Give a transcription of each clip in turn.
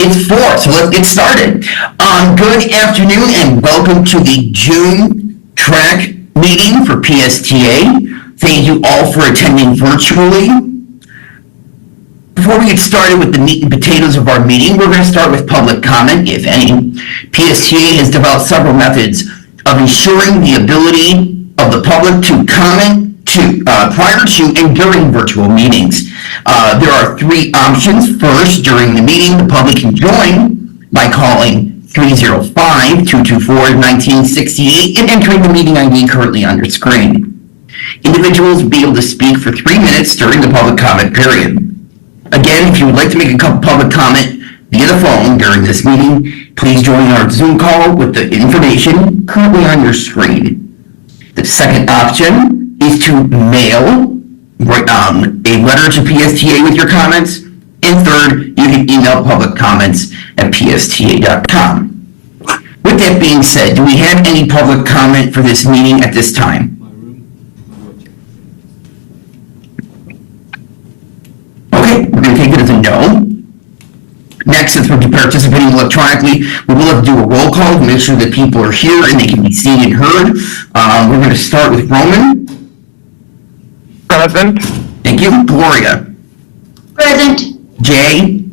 it's 4, so let's get started. Good afternoon and welcome to the June track meeting for PSTA. Thank you all for attending virtually. Before we get started with the meat and potatoes of our meeting, we're going to start with public comment, if any. PSTA has developed several methods of ensuring the ability of the public to comment prior to and during virtual meetings. There are 3 options. First, during the meeting, the public can join by calling 305-224-1968 and entering the meeting ID currently on your screen. Individuals will be able to speak for 3 minutes during the public comment period. Again, if you would like to make a public comment via the phone during this meeting, please join our Zoom call with the information currently on your screen. The second option is to mail a letter to PSTA with your comments. And third, you can email public comments at psta.com. With that being said, do we have any public comment for this meeting at this time? Okay, we're going to take it as a no. Next, since we're participating electronically, we will have to do a roll call to make sure that people are here and they can be seen and heard. We're going to start with Roman. Present. Thank you. Gloria. Present. Jay.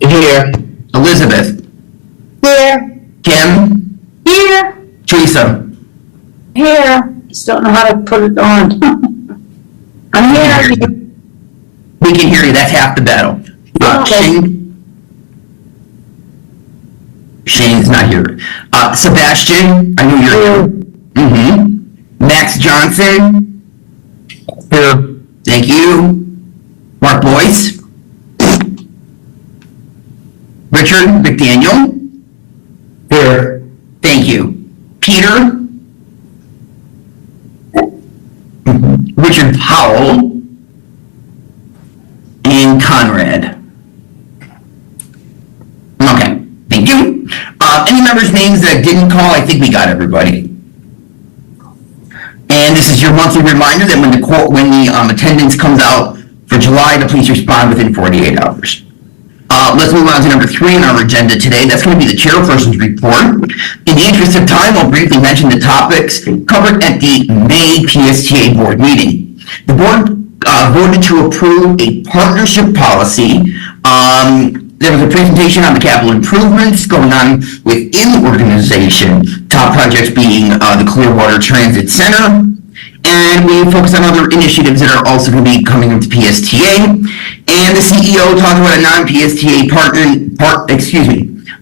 Here. Elizabeth. Here. Kim. Here. Teresa. Here. Just don't know how to put it on. I'm here. We can hear you. That's half the battle. Shane. Shane's not here. Sebastian. I know you're here. Mm-hmm. Max Johnson. Here. Thank you. Mark Boyce. Richard McDaniel. Here. Thank you. Peter. Richard Powell. And Conrad. Okay, thank you. Any members' names that didn't call? I think we got everybody. And this is your monthly reminder that when the attendance comes out for July, to please respond within 48 hours. Let's move on to number 3 on our agenda today. That's going to be the chairperson's report. In the interest of time, I'll briefly mention the topics covered at the May PSTA board meeting. The board voted to approve a partnership policy. There was a presentation on the capital improvements going on within the organization, top projects being the Clearwater Transit Center, and we focus on other initiatives that are also going to be coming into PSTA. And the CEO talked about a non-PSTA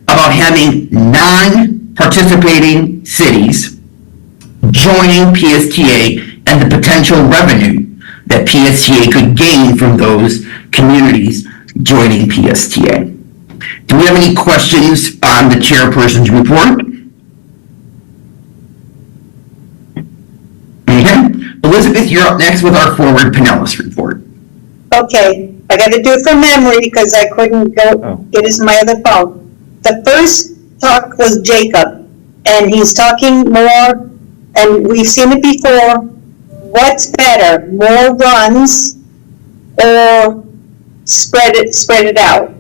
about having non-participating cities joining PSTA and the potential revenue that PSTA could gain from those communities joining PSTA. Do we have any questions on the chairperson's report? Okay. Elizabeth, you're up next with our Forward Pinellas report. Okay, I got to do it from memory because I couldn't get it to my other phone. The first talk was Jacob, and he's talking more, and we've seen it before. What's better, more runs or spread it out?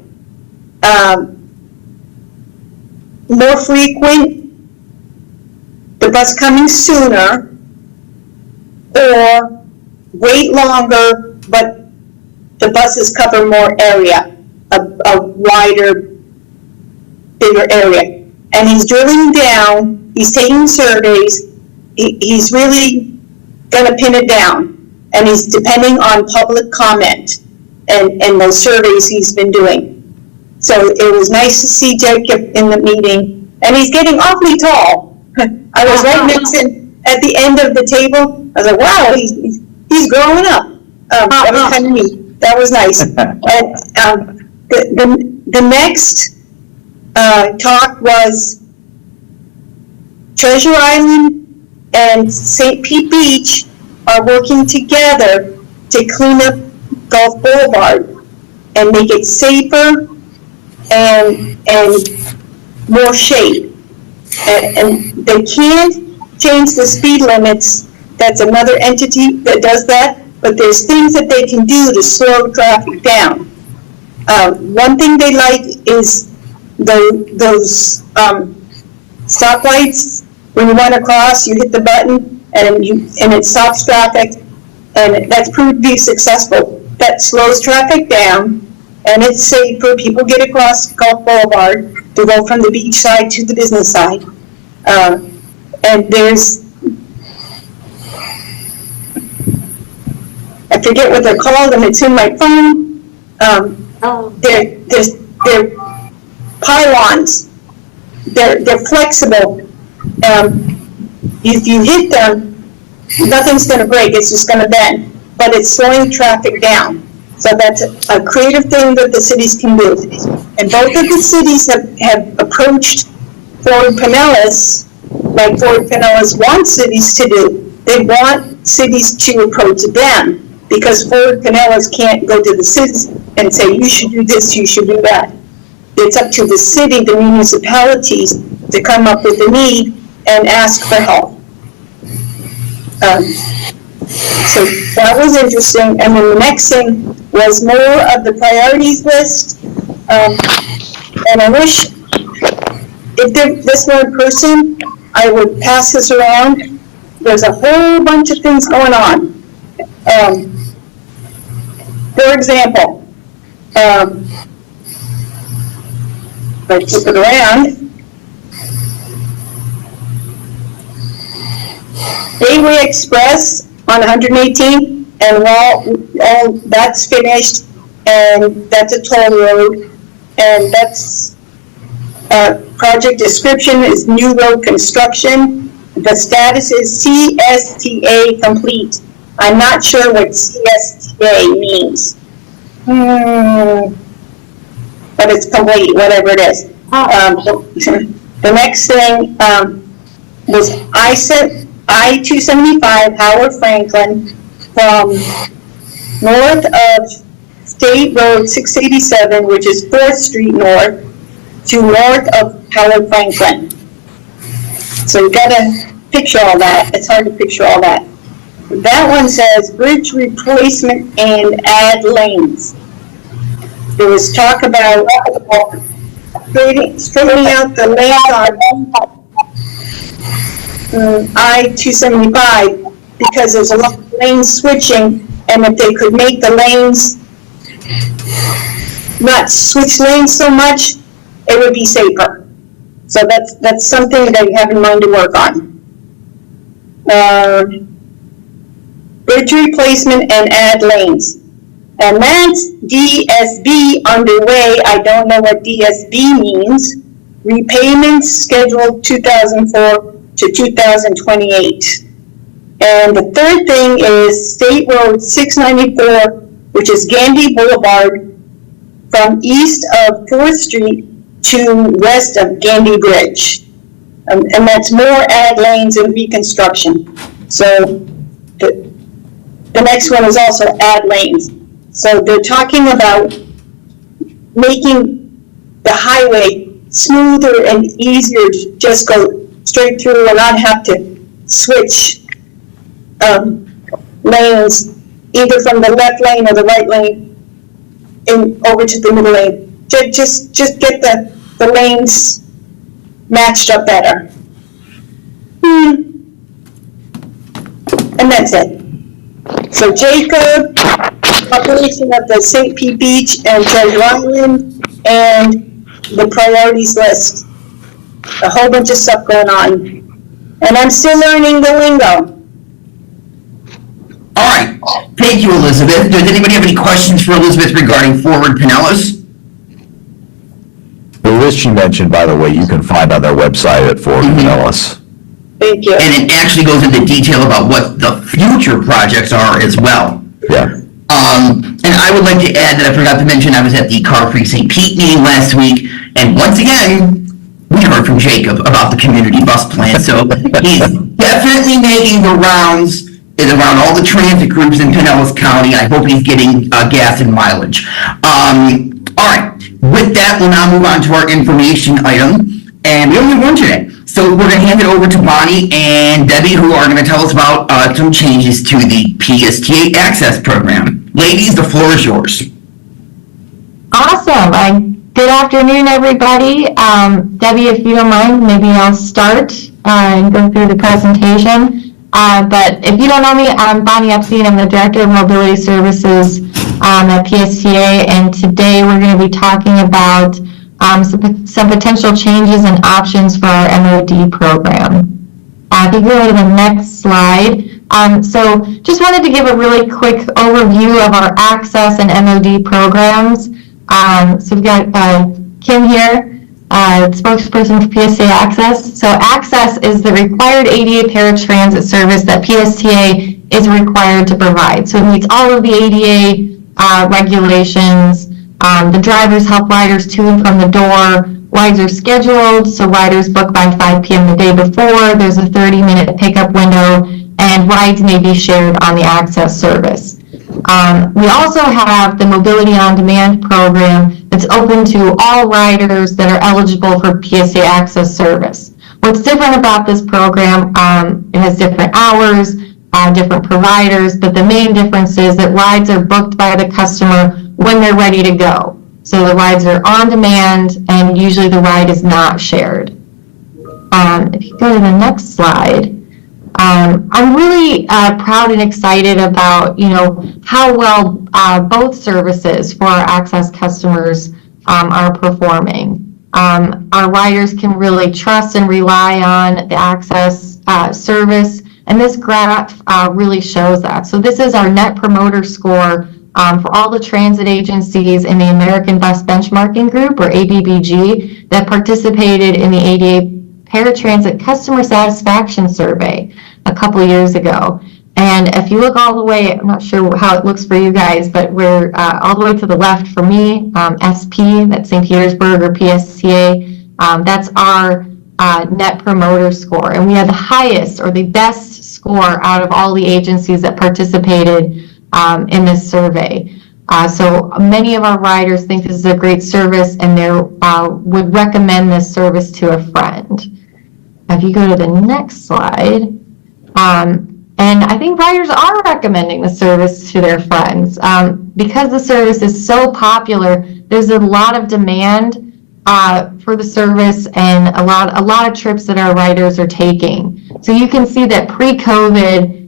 More frequent, the bus coming sooner, or wait longer, but the buses cover more area, a wider, bigger area. And he's drilling down, he's taking surveys, he's really gonna pin it down. And he's depending on public comment and those surveys he's been doing. So it was nice to see Jacob in the meeting, and he's getting awfully tall. I was right next to him at the end of the table. I was like, wow, he's growing up. That was kind of neat. That was nice. And the next talk was Treasure Island and St. Pete Beach are working together to clean up Gulf Boulevard and make it safer and more shape. And they can't change the speed limits. That's another entity that does that, but there's things that they can do to slow traffic down. One thing they like is those stoplights. When you want to cross, you hit the button and it stops traffic, and that's proved to be successful. That slows traffic down, and it's safer. People get across Gulf Boulevard to go from the beach side to the business side. And there's, I forget what they're called, and it's in my phone. They're pylons. They're flexible. If you hit them, nothing's going to break. It's just going to bend. But it's slowing traffic down. So that's a creative thing that the cities can do. And both of the cities have approached Fort Pinellas, like Fort Pinellas wants cities to do. They want cities to approach them, because Fort Pinellas can't go to the cities and say, you should do this, you should do that. It's up to the city, the municipalities, to come up with a need and ask for help. So that was interesting. And then the next thing was more of the priorities list. And I wish, if this were in person, I would pass this around. There's a whole bunch of things going on. For example, if I flip it around, Gateway Express on 118th, and all that's finished, and that's a toll road, and that's project description is new road construction. The status is CSTA complete. I'm not sure what CSTA means. But it's complete, whatever it is. The next thing was I-275 Howard Franklin from north of State Road 687, which is 4th Street North, to north of Howard Franklin. So you gotta picture all that. It's hard to picture all that. That one says bridge replacement and add lanes. There was talk about straightening out the lanes on I-275, because there's a lot of lane switching, and if they could make the lanes not switch lanes so much, it would be safer. So that's something that you have in mind to work on. Bridge replacement and add lanes. And that's DSB underway. I don't know what DSB means. Repayments scheduled 2004 to 2028. And the third thing is State Road 694, which is Gandy Boulevard, from east of 4th Street to west of Gandy Bridge. And that's more add lanes and reconstruction. So the next one is also add lanes. So they're talking about making the highway smoother and easier to just go straight through and not have to switch lanes, either from the left lane or the right lane and over to the middle lane. Just get the lanes matched up better. And that's it. So Jacob, population of the St. Pete Beach and Treasure Island, and the priorities list. A whole bunch of stuff going on. And I'm still learning the lingo. All right, thank you, Elizabeth. Does anybody have any questions for Elizabeth regarding Forward Pinellas? The list she mentioned, by the way, you can find on their website at Fort Pinellas. Thank you. And it actually goes into detail about what the future projects are as well. Yeah. And I would like to add that I forgot to mention I was at the Car Free St. Pete meeting last week, and once again, we heard from Jacob about the community bus plan. So he's definitely making the rounds around all the transit groups in Pinellas County. I hope he's getting gas and mileage. All right, with that, we'll now move on to our information item, and we only have one today. So we're going to hand it over to Bonnie and Debbie, who are going to tell us about some changes to the PSTA Access Program. Ladies, the floor is yours. Awesome. Good afternoon, everybody. Debbie, if you don't mind, maybe I'll start and go through the presentation. But if you don't know me, I'm Bonnie Epstein. I'm the Director of Mobility Services at PSTA, and today we're going to be talking about some potential changes and options for our MOD program. If you go to the next slide. So just wanted to give a really quick overview of our Access and MOD programs. So we've got Kim here, spokesperson for PSTA Access. So Access is the required ADA paratransit service that PSTA is required to provide. So it meets all of the ADA regulations. The drivers help riders to and from the door. Rides are scheduled, so riders book by 5 p.m. the day before. There's a 30-minute pickup window, and rides may be shared on the Access service. We also have the Mobility on Demand program that's open to all riders that are eligible for PSTA Access service. What's different about this program, it has different hours, different providers, but the main difference is that rides are booked by the customer when they're ready to go. So the rides are on demand, and usually the ride is not shared. If you go to the next slide, I'm really proud and excited about, how well both services for our Access customers are performing. Our riders can really trust and rely on the Access service, and this graph really shows that. So this is our Net Promoter Score for all the transit agencies in the American Bus Benchmarking Group, or ABBG, that participated in the ADA Paratransit Customer Satisfaction Survey a couple of years ago. And if you look all the way, I'm not sure how it looks for you guys, but we're all the way to the left for me, SP, that's St. Petersburg, or PSTA, that's our Net Promoter Score. And we had the highest, or the best score out of all the agencies that participated in this survey. So many of our riders think this is a great service, and they would recommend this service to a friend. If you go to the next slide, and I think riders are recommending the service to their friends. Because the service is so popular, there's a lot of demand for the service, and a lot of trips that our riders are taking. So you can see that pre-COVID,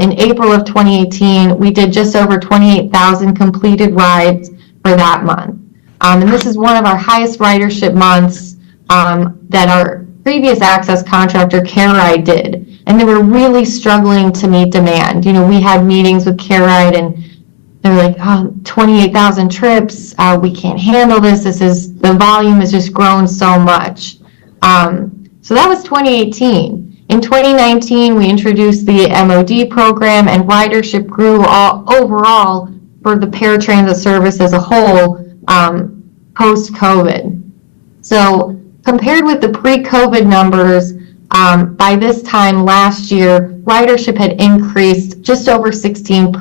in April of 2018, we did just over 28,000 completed rides for that month. And this is one of our highest ridership months that our previous Access contractor, CareRide, did. And they were really struggling to meet demand. We had meetings with CareRide, and they're like, 28,000 trips, we can't handle this. The volume has just grown so much. So that was 2018. In 2019, we introduced the MOD program, and ridership grew overall for the paratransit service as a whole post-COVID. So compared with the pre-COVID numbers, by this time last year, ridership had increased just over 16%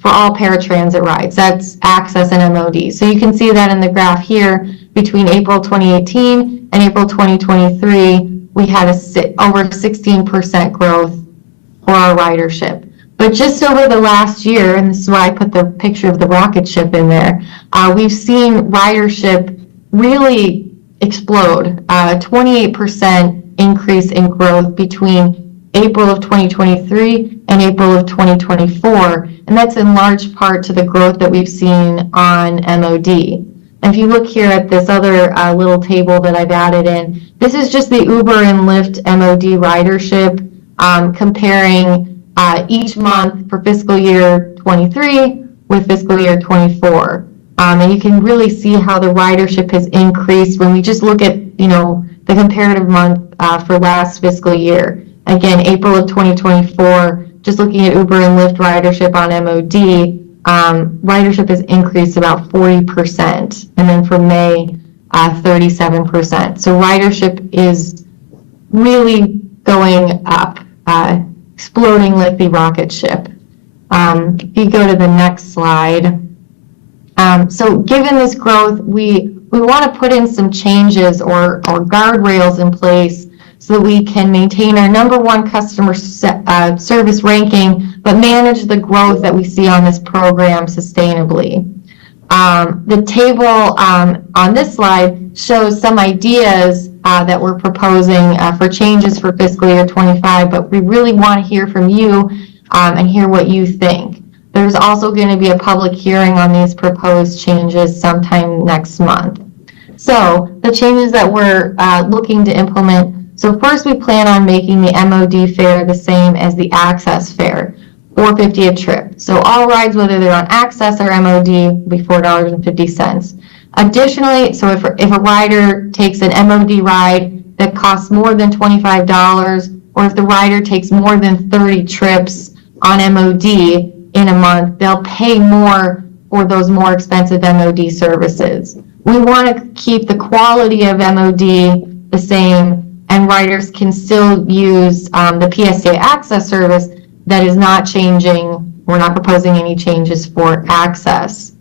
for all paratransit rides. That's Access and MOD. So you can see that in the graph here. Between April 2018 and April 2023, we had over 16% growth for our ridership. But just over the last year, and this is why I put the picture of the rocket ship in there, we've seen ridership really explode. 28% increase in growth between April of 2023 and April of 2024. And that's in large part to the growth that we've seen on MOD. And if you look here at this other little table that I've added in, this is just the Uber and Lyft MOD ridership, comparing each month for fiscal year 23 with fiscal year 24. And you can really see how the ridership has increased when we just look at, the comparative month for last fiscal year. Again, April of 2024, just looking at Uber and Lyft ridership on MOD, ridership has increased about 40%, and then for May, 37%. So ridership is really going up, exploding like the rocket ship. If you go to the next slide. So given this growth, we want to put in some changes or guardrails in place so that we can maintain our #1 customer service ranking, but manage the growth that we see on this program sustainably. The table on this slide shows some ideas that we're proposing for changes for fiscal year 25, but we really want to hear from you and hear what you think. There's also going to be a public hearing on these proposed changes sometime next month. So the changes that we're looking to implement, so first we plan on making the MOD fare the same as the access fare, $4.50 a trip. So all rides, whether they're on access or MOD, will be $4.50. Additionally, so if a rider takes an MOD ride that costs more than $25, or if the rider takes more than 30 trips on MOD in a month, they'll pay more for those more expensive MOD services. We want to keep the quality of MOD the same, and riders can still use the PSTA access service that is not changing. We're not proposing any changes for access.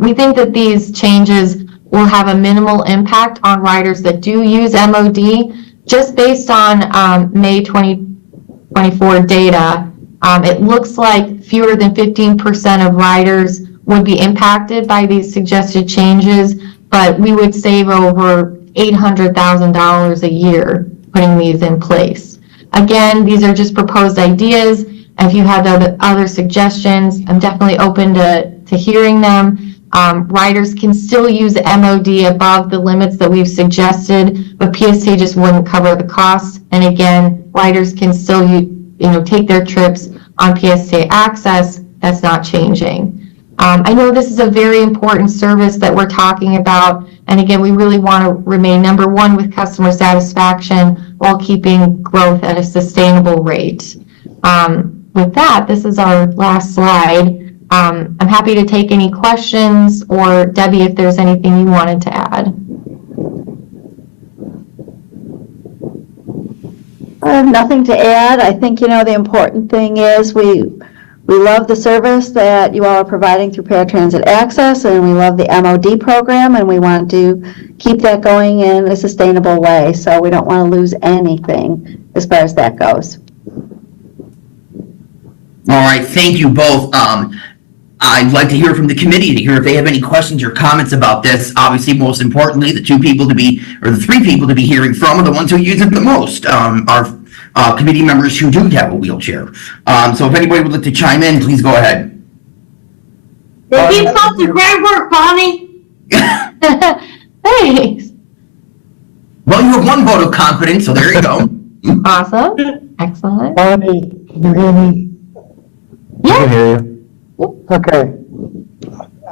We think that these changes will have a minimal impact on riders that do use MOD. Just based on May 2024 data, it looks like fewer than 15% of riders would be impacted by these suggested changes, but we would save over $800,000 a year putting these in place. Again, these are just proposed ideas. If you have other suggestions, I'm definitely open to hearing them. Riders can still use MOD above the limits that we've suggested, but PSTA just wouldn't cover the cost. And again, riders can still take their trips on PSTA access. That's not changing. I know this is a very important service that we're talking about, and again, we really want to remain number one with customer satisfaction while keeping growth at a sustainable rate. With that, this is our last slide. I'm happy to take any questions, or Debbie, if there's anything you wanted to add. I have nothing to add. I think, the important thing is we love the service that you all are providing through Paratransit Access, and we love the MOD program, and we want to keep that going in a sustainable way. So we don't want to lose anything as far as that goes. All right, thank you both. I'd like to hear from the committee to hear if they have any questions or comments about this. Obviously, most importantly, the three people to be hearing from are the ones who use it the most, our committee members who do have a wheelchair. So if anybody would like to chime in, please go ahead. They keep up the great work, Bonnie. Thanks. Well, you have one vote of confidence, so there you go. Awesome. Excellent. Bonnie, can you hear me? I can hear you. Okay.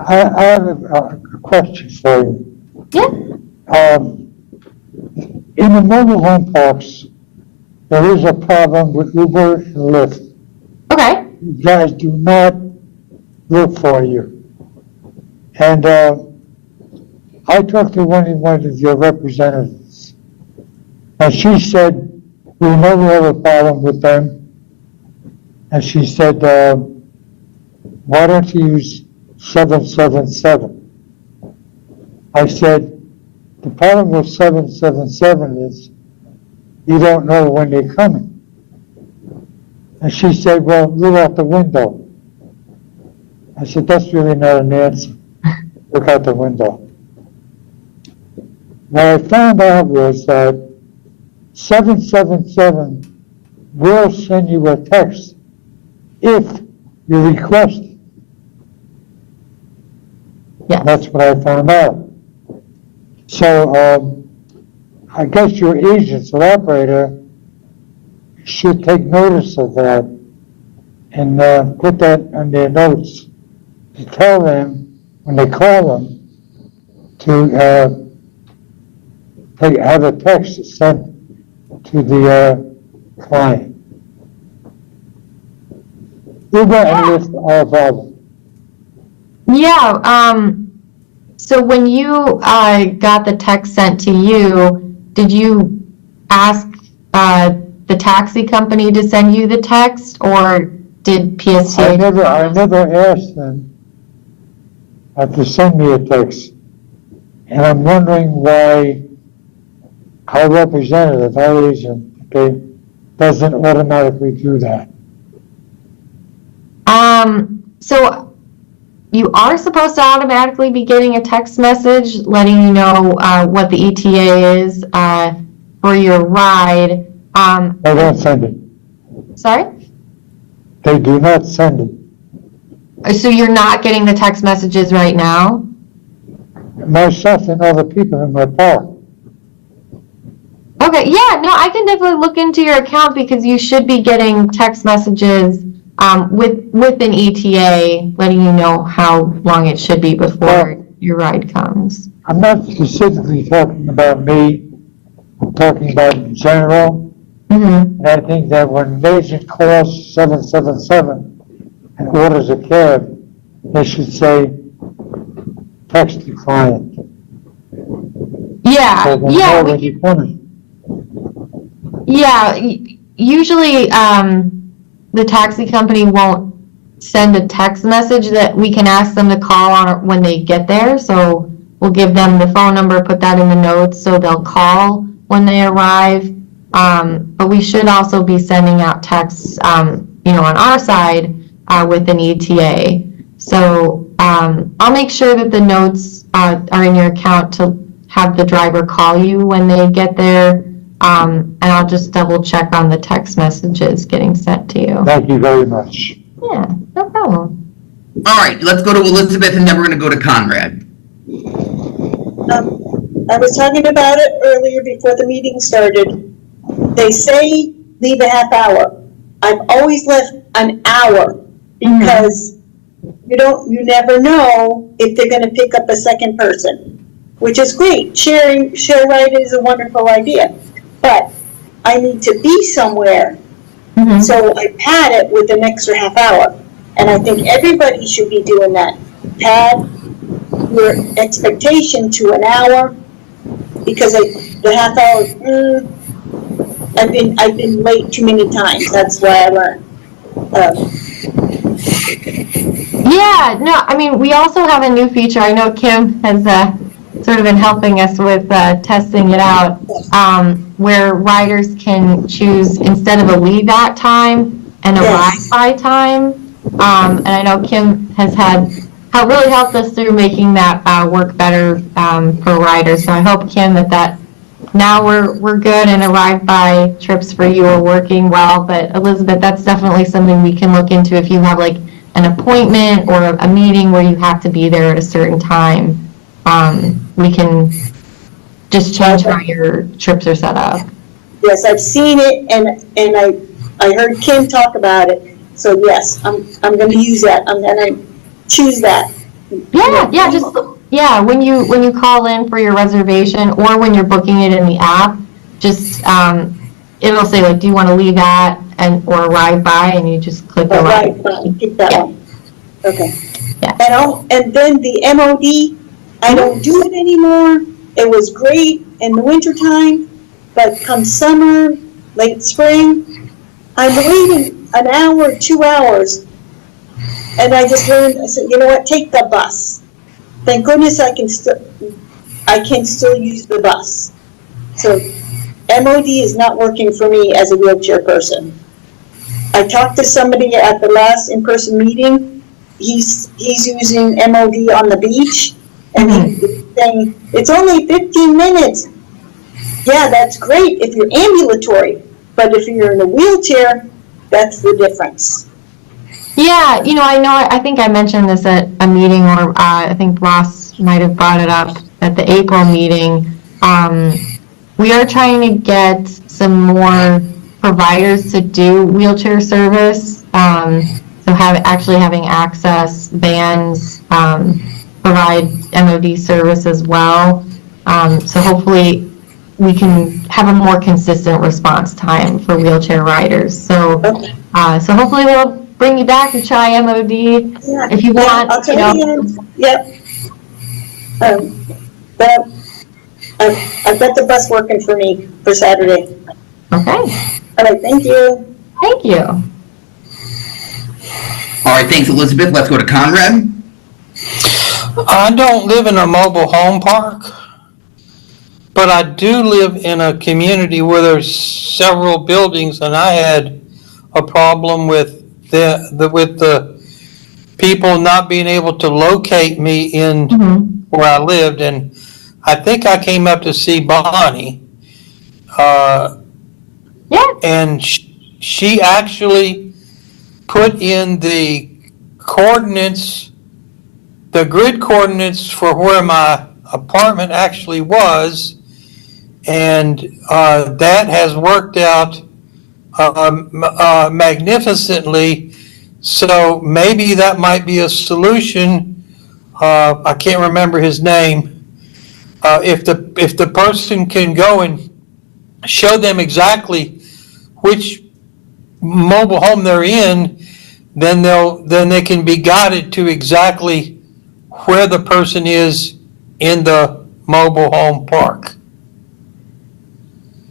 I have a question for you. Yeah. In the mobile home parks, there is a problem with Uber and Lyft. Okay. You guys do not look for you. And I talked to one of your representatives, and she said, we never have a problem with them. And she said, why don't you use 777? I said, the problem with 777 is you don't know when they're coming. And she said, well, look out the window. I said, that's really not an answer. Look out the window. What I found out was that 777 will send you a text if you request it. Yeah. That's what I found out. So I guess your agents or operator should take notice of that and put that on their notes to tell them when they call them to have a text sent to the client. Uber and Lyft are a problem. Yeah. So when you got the text sent to you, did you ask the taxi company to send you the text, or did PSTA? I never asked them to send me a text, and I'm wondering why our representative, our agent, doesn't automatically do that. So you are supposed to automatically be getting a text message letting you know what the ETA is for your ride. They don't send it. Sorry? They do not send it. So you're not getting the text messages right now? Myself and other people in my park. Okay, yeah, no, I can definitely look into your account because you should be getting text messages with an ETA letting you know how long it should be before your ride comes. I'm not specifically talking about me, I'm talking about in general. Mm-hmm. And I think that when an agent calls 777 and orders a cab, they should say, text the client. Yeah, So they yeah, know when you're coming. yeah. Usually, the taxi company won't send a text message that we can ask them to call on when they get there. So we'll give them the phone number, put that in the notes, so they'll call when they arrive. But we should also be sending out texts, on our side, with an ETA. So, I'll make sure that the notes, are in your account to have the driver call you when they get there. And I'll just double check on the text messages getting sent to you. Thank you very much. Yeah, no problem. All right, let's go to Elizabeth and then we're gonna go to Conrad. I was talking about it earlier before the meeting started. They say leave a half hour. I've always left an hour because you never know if they're gonna pick up a second person, which is great. Share ride is a wonderful idea, but I need to be somewhere. Mhm. So I pad it with an extra half hour. And I think everybody should be doing that. Pad your expectation to an hour, because the half hour, I've been late too many times. That's why I learned. Yeah, no, I mean, we also have a new feature. I know Kim has sort of been helping us with testing it out, where riders can choose instead of a leave at time and a Yes. ride by time. And I know Kim has really helped us through making that work better for riders. So I hope, Kim, that now we're good and arrive by trips for you are working well. But Elizabeth, that's definitely something we can look into if you have like an appointment or a meeting where you have to be there at a certain time. We can just change how your trips are set up. Yes, I've seen it, and I heard Kim talk about it. So yes, I'm going to use that. I'm going to choose that. Yeah, when you call in for your reservation or when you're booking it in the app, just it'll say like, do you want to leave at or arrive by, and you just click the Right, right. pick that Yeah. one. Okay. Yeah. And then the MOD, I don't do it anymore. It was great in the wintertime, but come summer, late spring, I'm waiting an hour, 2 hours. And I just learned, I said, you know what, take the bus. Thank goodness I can still use the bus. So MOD is not working for me as a wheelchair person. I talked to somebody at the last in-person meeting. He's using MOD on the beach, and he's saying, it's only 15 minutes. Yeah, that's great if you're ambulatory, but if you're in a wheelchair, that's the difference. Yeah, I think I mentioned this at a meeting, or I think Ross might have brought it up at the April meeting. We are trying to get some more providers to do wheelchair service. So having access vans provide MOD service as well. So hopefully we can have a more consistent response time for wheelchair riders. So so hopefully we'll bring you back to try MOD if you want. I'll try it again. Yep. But I've got the bus working for me for Saturday. Okay, All right, thank you. thank you. All right, thanks, Elizabeth. Let's go to Conrad. I don't live in a mobile home park, but I do live in a community where there's several buildings, and I had a problem with the people not being able to locate me in Mhm. where I lived, and I think I came up to see Bonnie. Yeah, And she actually put in the coordinates, the grid coordinates for where my apartment actually was, and that has worked out magnificently. So maybe that might be a solution. I can't remember his name. If the person can go and show them exactly which mobile home they're in, then they can be guided to exactly where the person is in the mobile home park.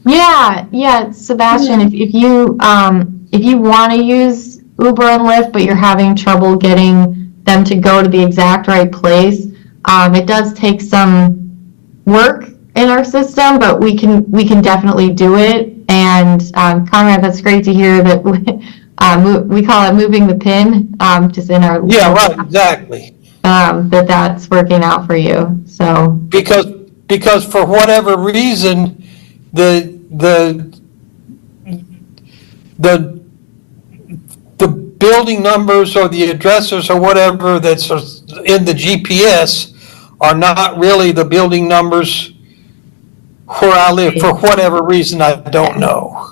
yeah, Sebastian, if you want to use Uber and Lyft, but you're having trouble getting them to go to the exact right place, it does take some work in our system, but we can definitely do it. And Conrad, that's great to hear that we call it moving the pin, just in our Yeah, right, exactly. that's working out for you. So Because for whatever reason, the building numbers or the addresses or whatever that's in the GPS are not really the building numbers where I live, for whatever reason, I don't know.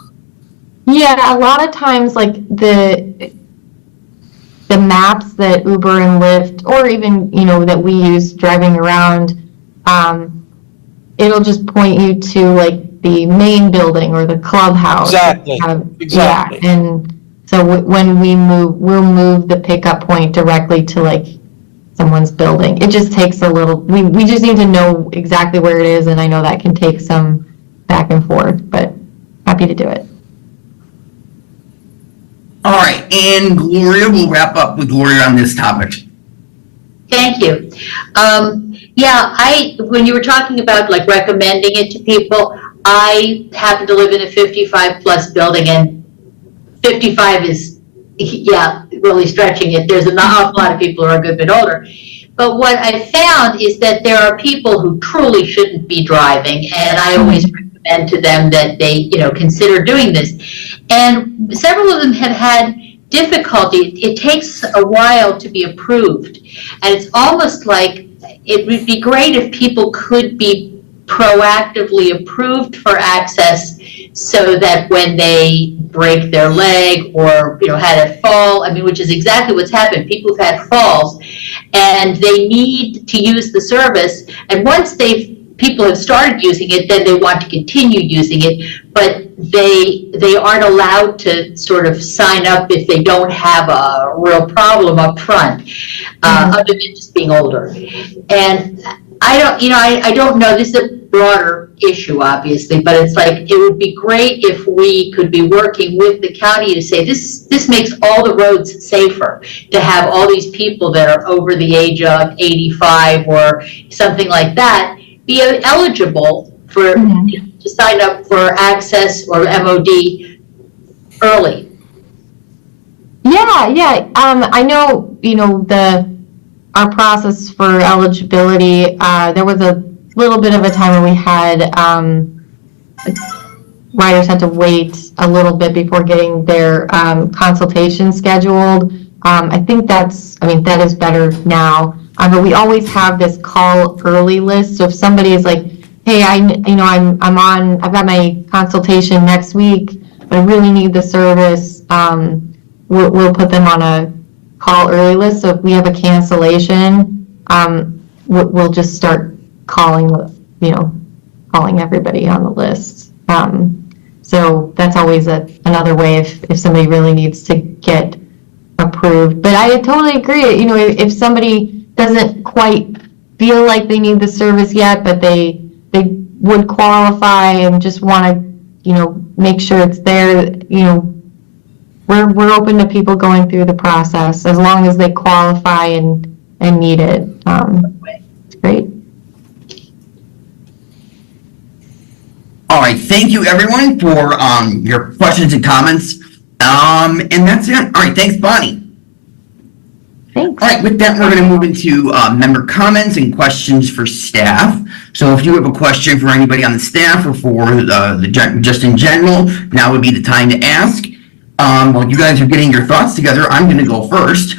yeah, a lot of times like the maps that Uber and Lyft, or even that we use driving around, it'll just point you to like the main building or the clubhouse. Exactly, exactly. Yeah, and so when we move, we'll move the pickup point directly to like someone's building. It just takes a little, we just need to know exactly where it is, and I know that can take some back and forth, but happy to do it. All right, and Gloria, we'll wrap up with Gloria on this topic. Thank you. When you were talking about like recommending it to people, I happen to live in a 55 plus building, and 55 is, really stretching it. There's an awful lot of people who are a good bit older. But what I found is that there are people who truly shouldn't be driving, and I always recommend to them that they, consider doing this. And several of them have had difficulty. It takes a while to be approved. And it's almost like it would be great if people could be proactively approved for access, so that when they break their leg or, had a fall, which is exactly what's happened. People have had falls and they need to use the service. And once people have started using it, then they want to continue using it, but they aren't allowed to sort of sign up if they don't have a real problem up front, other than just being older. And I don't know, this is a broader issue, obviously, but it's like, it would be great if we could be working with the county to say, this makes all the roads safer, to have all these people that are over the age of 85 or something like that be eligible for, to sign up for access or MOD early. Yeah. I know, our process for eligibility, there was a little bit of a time when we had, riders had to wait a little bit before getting their consultation scheduled. I think that is better now. But we always have this call early list. So if somebody is like, hey, I've got my consultation next week, but I really need the service, we'll put them on a call early list. So if we have a cancellation, we'll just start calling everybody on the list. So that's always another way if somebody really needs to get approved. But I totally agree. If somebody doesn't quite feel like they need the service yet, but they would qualify and just want to, make sure it's there, we're open to people going through the process as long as they qualify and need it. It's great. All right, thank you everyone for your questions and comments. And that's it. All right, thanks, Bonnie. Thanks. Thanks. All right, with that, we're going to move into member comments and questions for staff. So if you have a question for anybody on the staff or for just in general, now would be the time to ask. While you guys are getting your thoughts together, I'm going to go first.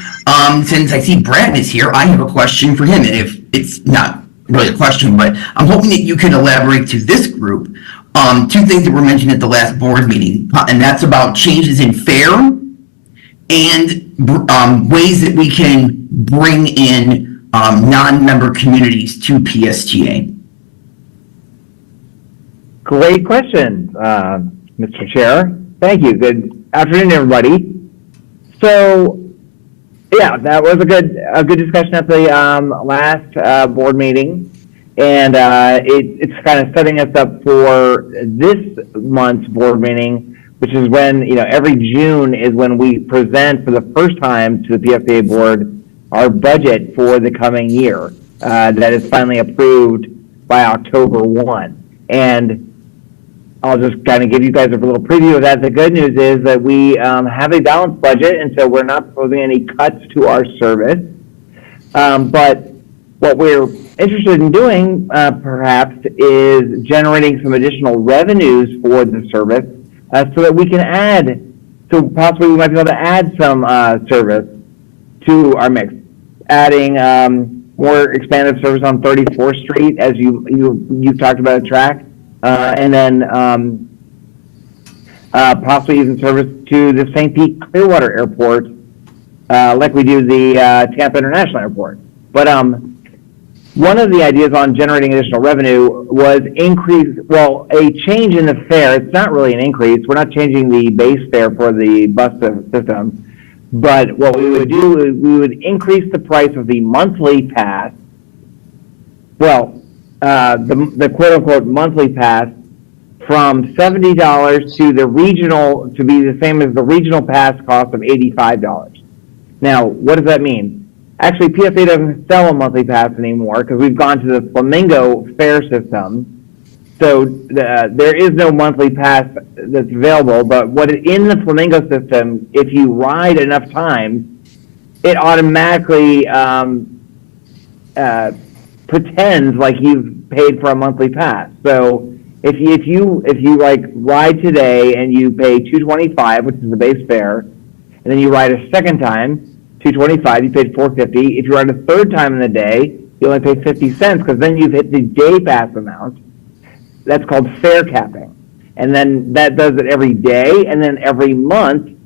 Since I see Brad is here, I have a question for him. And if it's not really a question, but I'm hoping that you can elaborate to this group. Two things that were mentioned at the last board meeting, and that's about changes in fare and ways that we can bring in non-member communities to PSTA. Great question, Mr. Chair. Thank you. Good afternoon, everybody. So, yeah, that was a good discussion at the last board meeting, and it's kind of setting us up for this month's board meeting, which is when, every June is when we present for the first time to the PSTA board our budget for the coming year that is finally approved by October 1. And I'll just kind of give you guys a little preview of that. The good news is that we have a balanced budget, and so we're not proposing any cuts to our service. But what we're interested in doing, perhaps, is generating some additional revenues for the service so that we can possibly we might be able to add some service to our mix, adding more expanded service on 34th Street, as you've talked about a track. And then possibly even service to the St. Pete Clearwater Airport, like we do the Tampa International Airport. But one of the ideas on generating additional revenue was a change in the fare. It's not really an increase. We're not changing the base fare for the bus system. But what we would do is we would increase the price of the monthly pass. Well, the quote-unquote monthly pass from $70 to the regional, to be the same as the regional pass cost of $85. Now, what does that mean? Actually, PSA doesn't sell a monthly pass anymore because we've gone to the Flamingo fare system. So there is no monthly pass that's available, but in the Flamingo system, if you ride enough times, it automatically pretends like you've paid for a monthly pass. So if you like ride today and you pay $225, which is the base fare, and then you ride a second time, $225, you paid $450. If you ride a third time in the day, you only pay 50 cents because then you've hit the day pass amount. That's called fare capping. And then that does it every day, and then every month,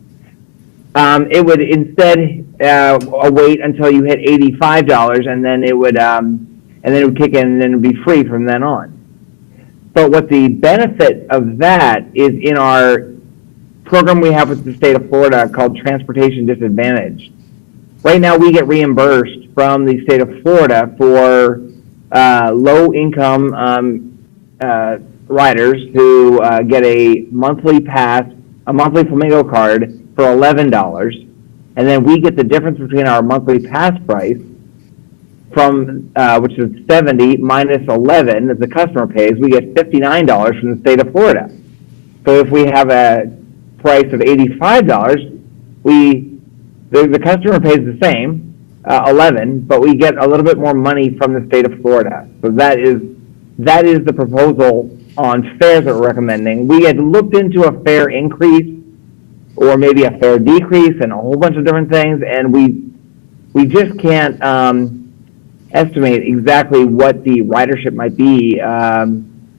it would instead wait until you hit $85, and then it would kick in, and then it would be free from then on. But what the benefit of that is in our program we have with the state of Florida called Transportation Disadvantage. Right now, we get reimbursed from the state of Florida for low-income riders who get a monthly pass, a monthly Flamingo card for $11, and then we get the difference between our monthly pass price from which is $70 minus $11 that the customer pays. We get $59 from the state of Florida. So if we have a price of $85, the customer pays the same, $11, but we get a little bit more money from the state of Florida. So that is the proposal on fares that we're recommending. We had looked into a fare increase or maybe a fare decrease and a whole bunch of different things, and we just can't estimate exactly what the ridership might be.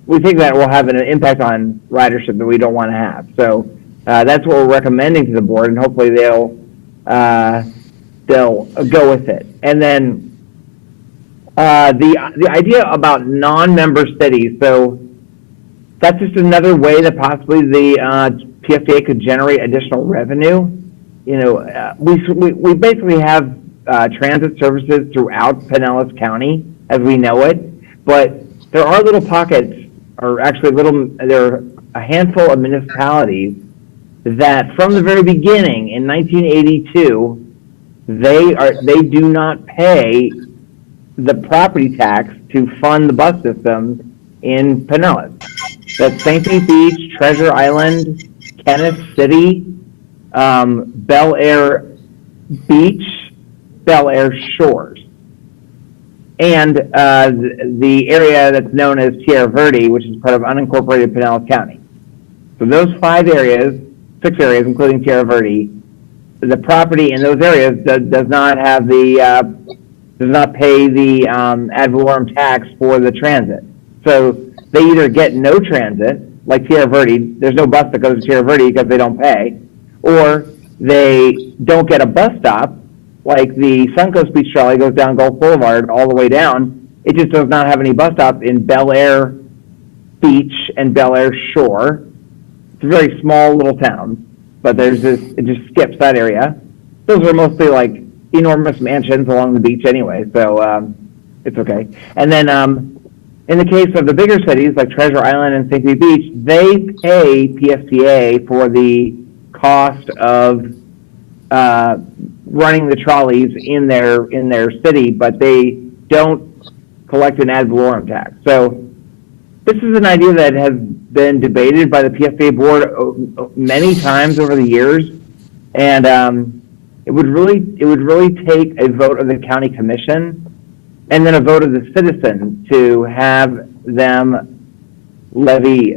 We think that will have an impact on ridership that we don't want to have. So that's what we're recommending to the board, and hopefully they'll go with it. And then the idea about non-member cities. So that's just another way that possibly the PSTA could generate additional revenue. We basically have transit services throughout Pinellas County as we know it, but there are little pockets, or actually there are a handful of municipalities that from the very beginning in 1982, they do not pay the property tax to fund the bus systems in Pinellas. That's St. Pete Beach, Treasure Island, Kenneth City, Bel Air Beach, Bel Air Shores, and the area that's known as Tierra Verde, which is part of unincorporated Pinellas County. So those 6 areas, including Tierra Verde, the property in those areas does not have does not pay the ad valorem tax for the transit. So they either get no transit, like Tierra Verde, there's no bus that goes to Tierra Verde because they don't pay, or they don't get a bus stop, like the Suncoast Beach Trolley goes down Gulf Boulevard all the way down. It just does not have any bus stops in Bel Air Beach and Bel Air Shore. It's a very small little town, but it just skips that area. Those are mostly like enormous mansions along the beach anyway, so it's okay. And then in the case of the bigger cities like Treasure Island and St. Pete Beach, they pay PSTA for the cost of running the trolleys in their city, but they don't collect an ad valorem tax. So this is an idea that has been debated by the PSTA board many times over the years, and it would really take a vote of the county commission and then a vote of the citizen to have them levy,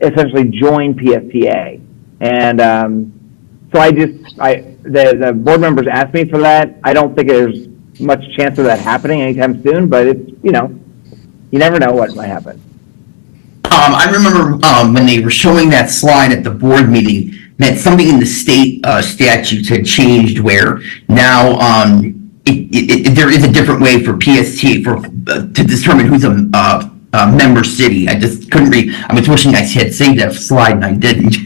essentially join PSTA. And so the board members asked me for that. I don't think there's much chance of that happening anytime soon, but it's, you never know what might happen. I remember when they were showing that slide at the board meeting, that something in the state statutes had changed where now there is a different way for PSTA to determine who's a member city. I just couldn't read. I was wishing I had saved that slide and I didn't.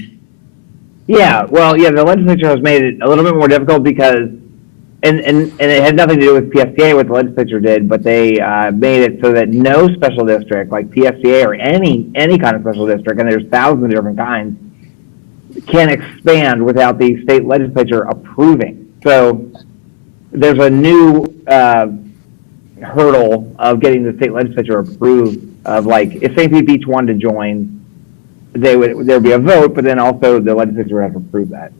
Yeah, well, the legislature has made it a little bit more difficult because, and it had nothing to do with PSTA, what the legislature did, but they made it so that no special district, like PSTA or any kind of special district, and there's thousands of different kinds, can expand without the state legislature approving. So there's a new hurdle of getting the state legislature approved of, like, if St. Pete Beach wanted to join, there'd be a vote, but then also the legislature would have to approve that.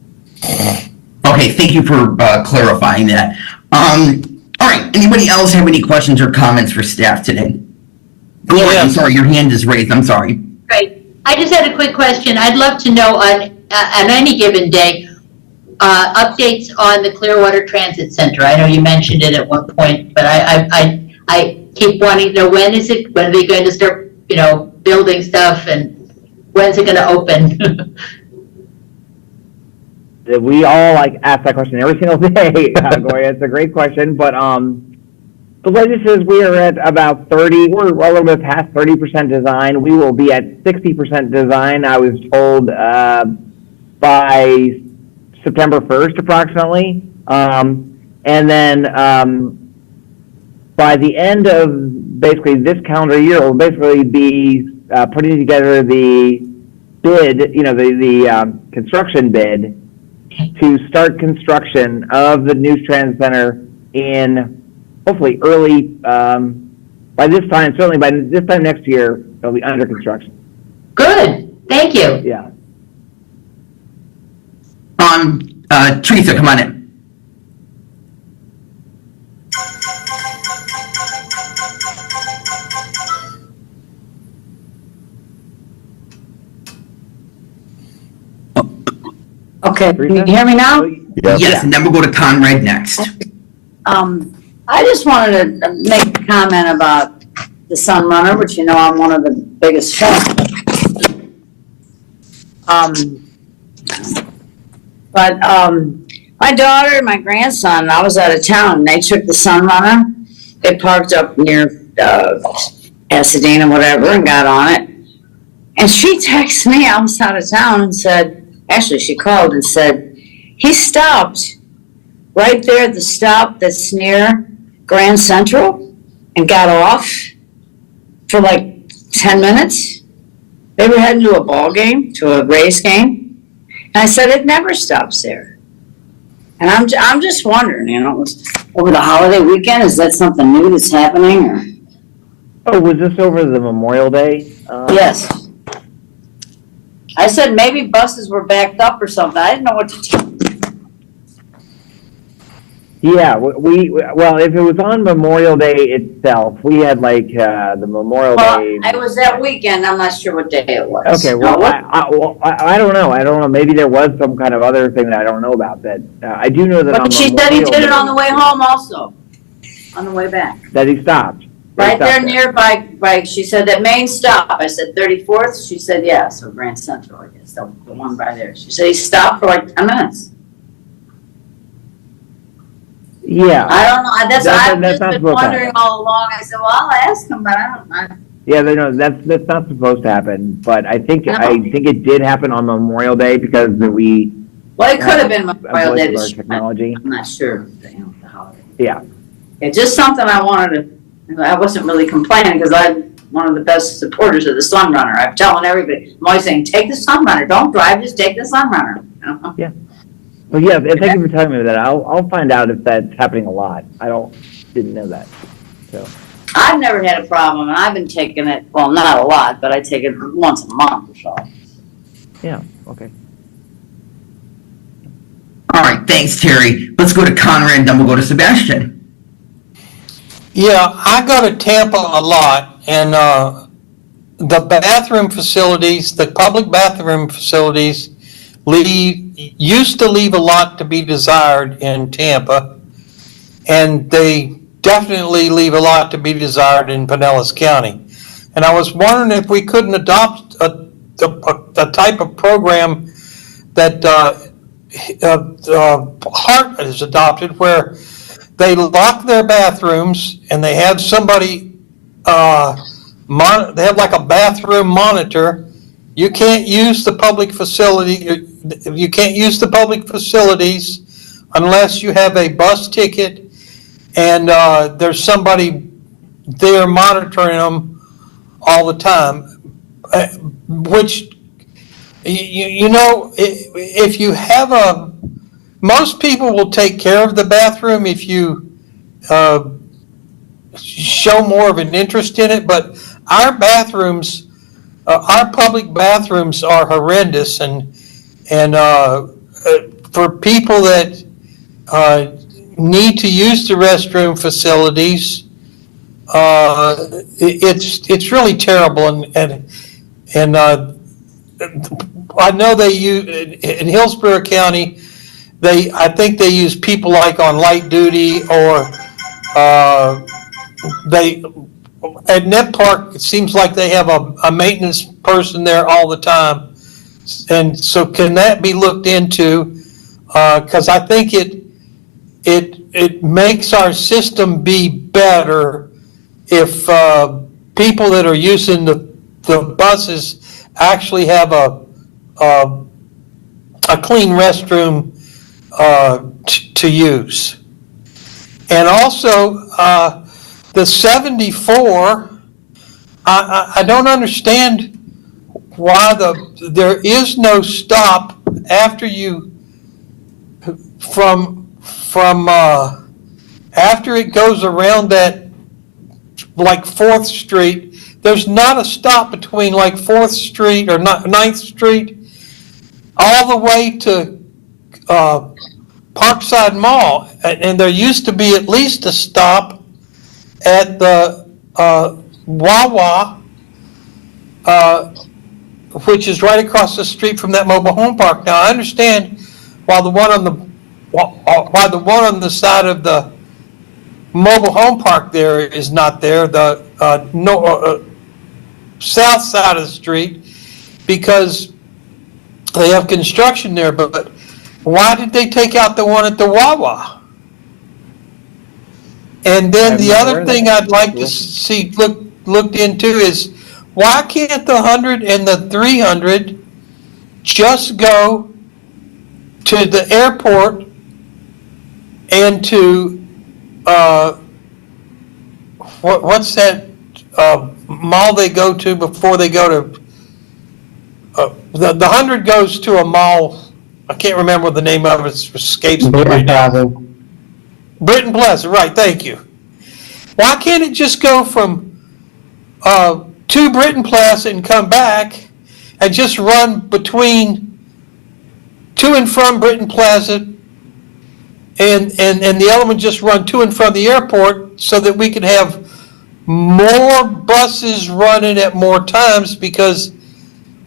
Okay, thank you for clarifying that. All right, anybody else have any questions or comments for staff today? Gloria, I'm sorry, your hand is raised, I'm sorry. Right. I just had a quick question. I'd love to know on any given day, updates on the Clearwater Transit Center. I know you mentioned it at one point, but I keep wanting to know when are they going to start, building stuff, and when's it going to open? We all ask that question every single day, Gloria. It's a great question, but the latest is we are at about 30. We're a little bit past 30% design. We will be at 60% design, I was told, by September 1st, approximately. And then by the end of basically this calendar year, we'll basically be putting together the bid, the construction bid to start construction of the News Transit Center in hopefully early, by this time, certainly by this time next year, it'll be under construction. Good. Thank you. Yeah. Teresa, come on in. Okay, can you hear me now? Yes, and then we'll go to Conrad next. I just wanted to make a comment about the Sunrunner, which I'm one of the biggest fans. But my daughter and my grandson, I was out of town, and they took the Sunrunner. They parked up near Pasadena, whatever, and got on it. And she texted me, I was out of town, and said, actually, she called and said, he stopped right there at the stop that's near Grand Central and got off for like 10 minutes. They were heading to a ball game, to a Rays game. And I said, it never stops there. And I'm just wondering, over the holiday weekend, is that something new that's happening? Or? Oh, was this over the Memorial Day? Yes. I said maybe buses were backed up or something. I didn't know what to do. Yeah, well, if it was on Memorial Day itself, we had like, the Memorial Well, Day. it was that weekend, I'm not sure what day it was. Okay, well, I don't know, maybe there was some kind of other thing that I don't know about, that, I do know that on But she said he Memorial did it Day on the way home also, on the way back. That he stopped. Right He stopped there nearby, she said that main stop, I said 34th, she said yes, or Grand Central, I guess, the one by there. She said he stopped for like 10 minutes. Yeah, I don't know, I've That's just not been supposed to wondering happen. all along, I said, well, I'll ask him, but I don't, yeah, no, that's not supposed to happen, but I think No. it did happen on Memorial Day because we. well, it could have been Memorial Day, Of our this- technology, I'm not sure, the holiday. yeah. It's just something I wanted to, I wasn't really complaining, because I'm one of the best supporters of the Sunrunner. I'm telling everybody, I'm always saying, take the Sunrunner, don't drive, just take the Sunrunner. You know? Well, yeah, and thank you for telling me that. I'll find out if that's happening a lot. Didn't know that, so. I've never had a problem, and I've been taking it, well, not a lot, but I take it once a month or so. Yeah, okay. All right, thanks, Terry. Let's go to Conrad, then we'll go to Sebastian. Yeah, I go to Tampa a lot, and the bathroom facilities, the public bathroom facilities used to leave a lot to be desired in Tampa, and they definitely leave a lot to be desired in Pinellas County. And I was wondering if we couldn't adopt a type of program that Hart has adopted, where they lock their bathrooms and they have somebody, they have like a bathroom monitor. You can't use the public facility, you can't use the public facilities unless you have a bus ticket and there's somebody there monitoring them all the time. Which, you know, if you have most people will take care of the bathroom if you show more of an interest in it, but our bathrooms, our public bathrooms are horrendous, and for people that need to use the restroom facilities, it's really terrible, and I know they use in Hillsborough County. I think they use people like on light duty, or at Net Park, it seems like they have a maintenance person there all the time. And so can that be looked into? Because I think it makes our system be better if people that are using the buses actually have a clean restroom to use. And also, the 74, I don't understand why there is no stop after you, after it goes around that, like 4th Street, there's not a stop between like 4th Street or 9th Street all the way to Parkside Mall, and there used to be at least a stop at the Wawa, which is right across the street from that mobile home park. Now, I understand why the one on the side of the mobile home park there is not there, the south side of the street, because they have construction there, but why did they take out the one at the Wawa? And then the other thing I'd like to see looked into is, why can't the 100 and the 300 just go to the airport and to, what's that mall they go to before they go to, the 100 goes to a mall, I can't remember the name of it, it escapes me right now. Britton Plaza, right, thank you. Why can't it just go from to Britton Plaza and come back and just run to and from Britton Plaza and the other one just run to and from the airport so that we can have more buses running at more times, because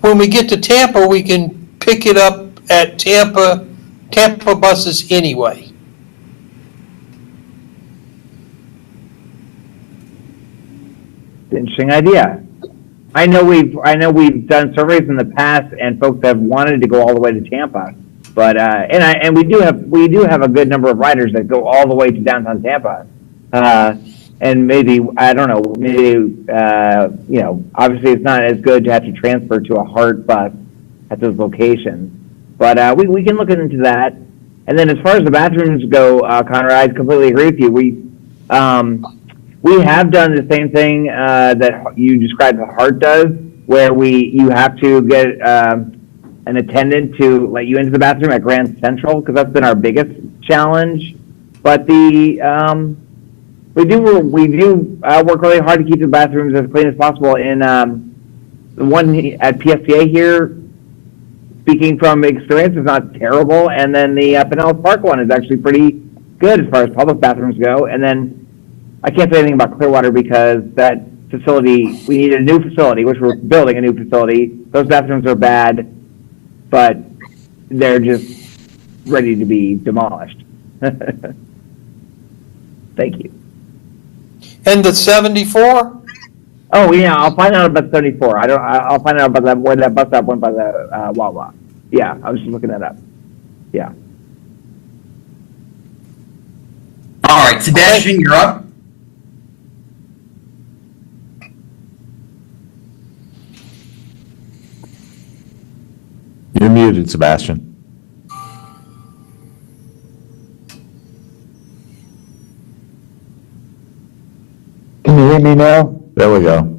when we get to Tampa, we can pick it up at Tampa buses anyway. Interesting idea. I know we've done surveys in the past, and folks have wanted to go all the way to Tampa, but and we do have a good number of riders that go all the way to downtown Tampa, and maybe I don't know, maybe obviously it's not as good to have to transfer to a HART bus at those locations, but we can look into that. And then as far as the bathrooms go, Conrad, I completely agree with you. We have done the same thing that you described that HART does, where you have to get an attendant to let you into the bathroom at Grand Central, because that's been our biggest challenge. But we do work really hard to keep the bathrooms as clean as possible. In the one at PSTA here, speaking from experience, is not terrible. And then the Pinellas Park one is actually pretty good as far as public bathrooms go. And then I can't say anything about Clearwater because that facility, we need a new facility, which we're building a new facility. Those bathrooms are bad, but they're just ready to be demolished. Thank you. And the 74? Oh yeah, I'll find out about 74. I'll find out about that where that bus stop went by the Wawa. Yeah, I was just looking that up. Yeah. All right, Sebastian, you're up. You're muted, Sebastian. Can you hear me now? There we go.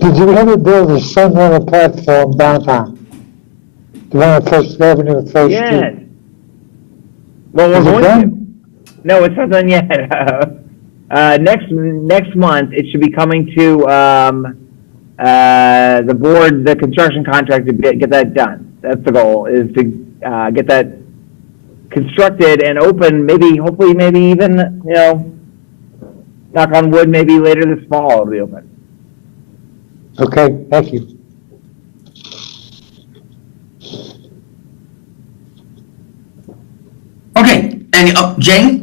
Did you ever build a Sunrunner platform downtown? The one on First Avenue and First Yes. Street? Well, we're Is it going done? to. No, it's not done yet. Next month, it should be coming to the board, the construction contract, to get that done. That's the goal, is to get that constructed and open. Hopefully, maybe even knock on wood, maybe later this fall it'll be open. Okay, thank you. Okay, and Jane?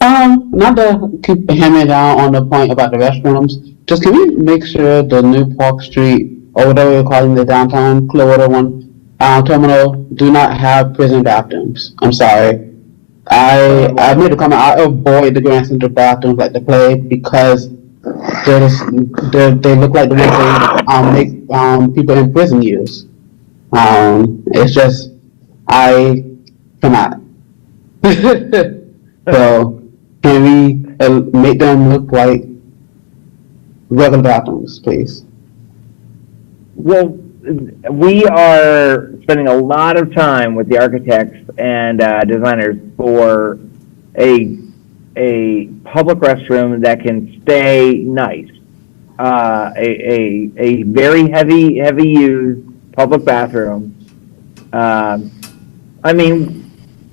Not to keep hammering down on the point about the restrooms, just can we make sure the new Park Street, or whatever we're calling the downtown Clearwater one, terminal, do not have prison bathrooms? I'm sorry. I made a comment, I avoid the Grand Central bathrooms like the plague because they look like the ones they make people in prison use. It's just, I cannot. So, can we make them look like regular bathrooms, please? Well, we are spending a lot of time with the architects and designers for a public restroom that can stay nice. A very heavy used public bathroom. I mean,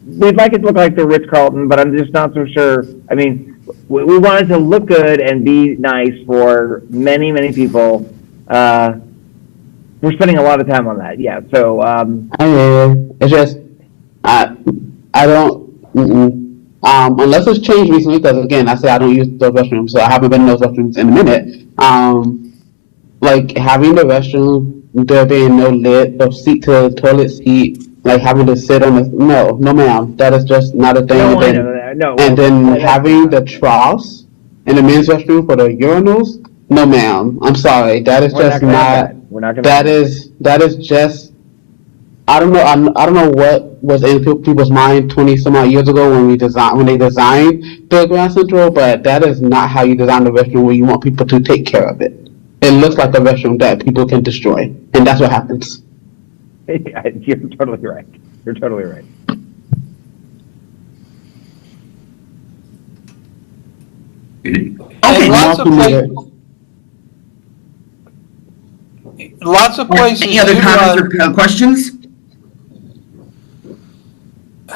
we'd like it to look like the Ritz-Carlton, but I'm just not so sure. I mean, we want it to look good and be nice for many people. We're spending a lot of time on that, yeah. So, It's just, I don't, unless it's changed recently, because again, I say I don't use those restrooms, so I haven't been in those restrooms in a minute. Like having the restroom, there being no lid, no seat to toilet seat, like having to sit on the, no ma'am, that is just not a thing. no, I know that, no. And then having the troughs in the men's restroom for the urinals, no ma'am, I'm sorry, that is just not. We're not gonna. That is just, I don't know what was in people's mind 20 some odd years ago when they designed the Grand Central, but that is not how you design the restroom where you want people to take care of it. It looks like a restroom that people can destroy, and that's what happens. You're totally right. You're totally right. Okay, Lots of places any other comments utilize, or questions?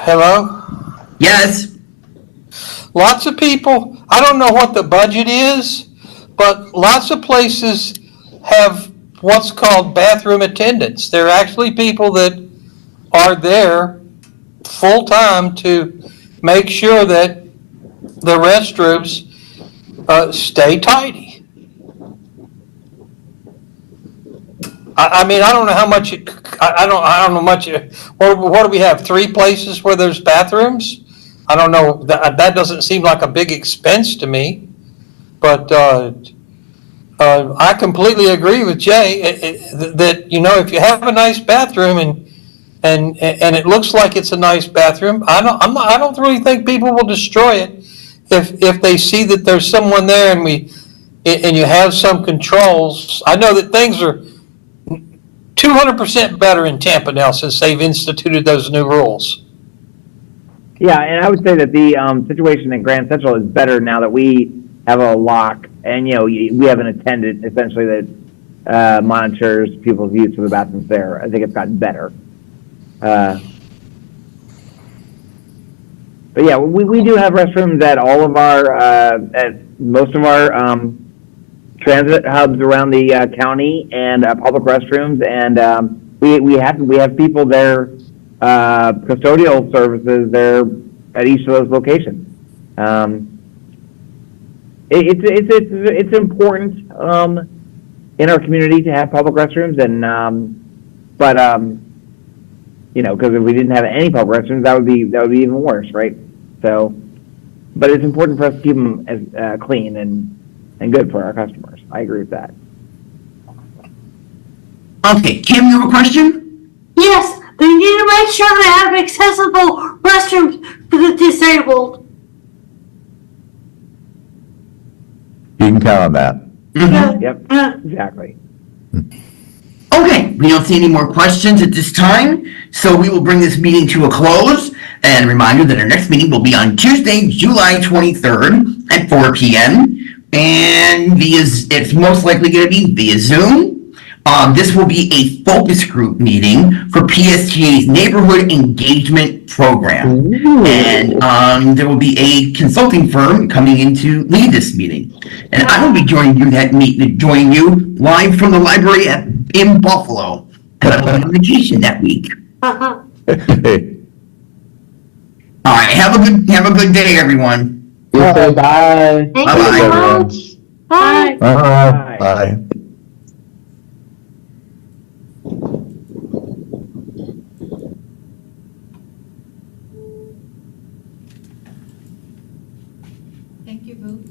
Hello? Yes? Lots of people, I don't know what the budget is, but lots of places have what's called bathroom attendants. They're actually people that are there full-time to make sure that the restrooms stay tidy. I mean, I don't know how much, I don't know much, what do we have, 3 places where there's bathrooms? I don't know, that doesn't seem like a big expense to me, but I completely agree with Jay that, you know, if you have a nice bathroom and it looks like it's a nice bathroom, I don't really think people will destroy it if they see that there's someone there and you have some controls. I know that things are 200% better in Tampa now since they've instituted those new rules. Yeah, and I would say that the situation in Grand Central is better now that we have a lock and, you know, we have an attendant essentially that monitors people's use of the bathrooms there. I think it's gotten better. But yeah, we do have restrooms at all of our, at most of our transit hubs around the county and public restrooms, and we have people there, custodial services there at each of those locations. It's important in our community to have public restrooms, and but you know, because if we didn't have any public restrooms, that would be even worse, right? So, but it's important for us to keep them as clean and good for our customers. I agree with that. Okay, Kim, you have a question? Yes, they need to make sure they have accessible restrooms for the disabled. You can count on that. Mhm. Yep, exactly. Okay, we don't see any more questions at this time, so we will bring this meeting to a close. And a reminder that our next meeting will be on Tuesday, July 23rd at 4 p.m. And it's most likely going to be via Zoom. This will be a focus group meeting for PSTA's Neighborhood Engagement Program. And there will be a consulting firm coming in to lead this meeting. And I will be joining you live from the library in Buffalo. And I will be on vacation that week. All right, have a good day, everyone. You say bye. Thank Bye-bye. you so much. Bye. All right, bye. Thank you, Boo.